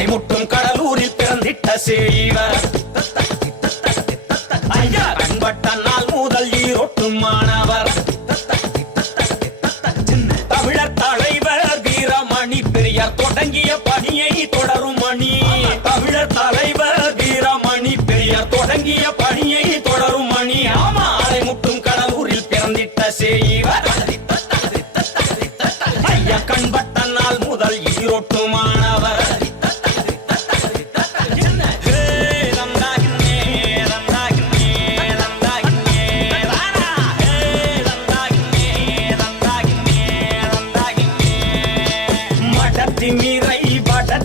அலைமுட்டும் கடலூரில் பிறந்திட்ட செய்வர் ஐயா கண்பட்ட நாள் முதல் ஈரோட்டும் மாணவர் தமிழர் தலைவர் வீரமணி பெரியார் தொடங்கிய பணியை தொடரும் மணி தமிழர் தலைவர் வீரமணி பெரியார் தொடங்கிய பணியை தொடரும் மணி ஆமா அலைமுட்டும் கடலூரில் பிறந்திட்ட செய்வர் ஐயா கண்பட்ட நாள் முதல் ஈரோட்டு மாணவர்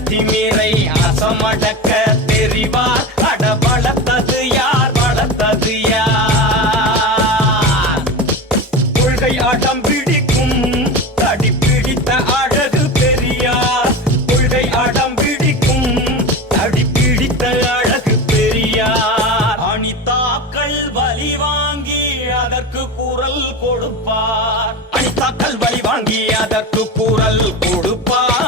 திமிரை அசமடக்க தெரிவார் அட வளர்த்தது யார் வளர்த்தது யார் கொள்கை அடம் பிடிக்கும் தடி பிடித்த அழகு பெரியார் கொள்கை அடம் பிடிக்கும் தடி பிடித்த அழகு பெரியார் அனிதாக்கள் வலி வாங்கி அதற்கு குரல் கொடுப்பார் அனிதாக்கள் வலி வாங்கி அதற்கு குரல் கொடுப்பார்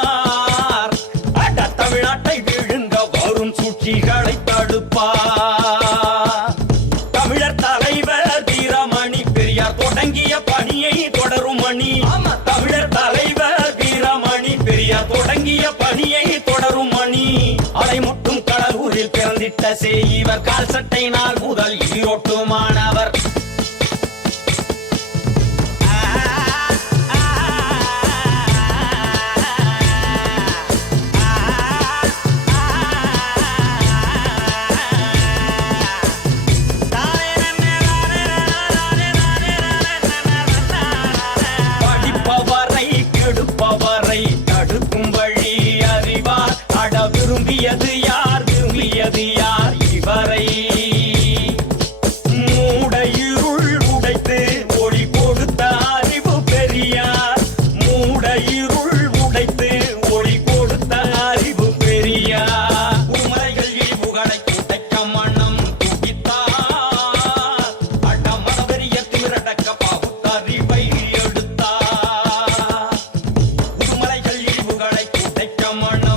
தமிழ்நாட்டை விழுங்க வரும் சூழ்ச்சிகளை தடுப்பார் தமிழர் தலைவர் வீரமணி பெரியார் தொடங்கிய பணியை தொடரும் மணி தமிழர் தலைவர் வீரமணி பெரியார் தொடங்கிய பணியை தொடரும் மணி அலைமுட்டும் கடலூரில் பிறந்திட்ட செய்வர் கால் சட்டை நாள் முதல் ஈரோட்டு மாணவர் தடுக்கும் வழி அறிவார் அட விரும்பியது யார் விரும்பியது யார் இவரை மூட இருள் உடைத்து ஒளி கொடுத்த அறிவு பெரியார் மூட இருள் உடைத்து ஒளி கொடுத்த அறிவு பெரியார் உமரைகள் இழிவுகளை உடைக்க மனம் துடித்தார் அட மனவெறிய திமிரடக்க பகுத்தறிவை எடுத்தார் மனம்